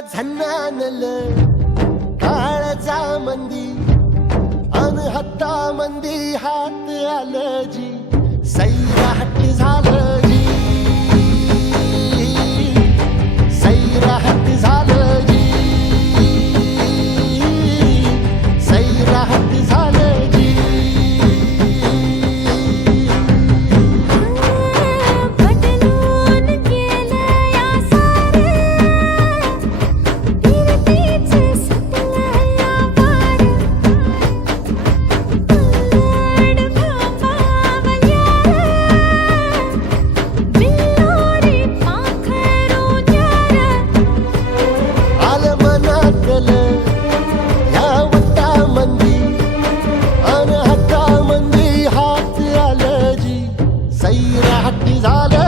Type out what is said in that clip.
झन्नानल काळजा मंदी अन हत्ता मंदी हात आलं जी सैराट झालं जी सैराट झालं जी सैराट झालं जी बदलून गेलं या सारं फिरतीच सुटलं या वार उलट घामावल्या बिल्लोरी पाखरू न्यार आलं मनातलं या वट्टामंदी अन हट्टामंदी हात आलं जी सैराट झालं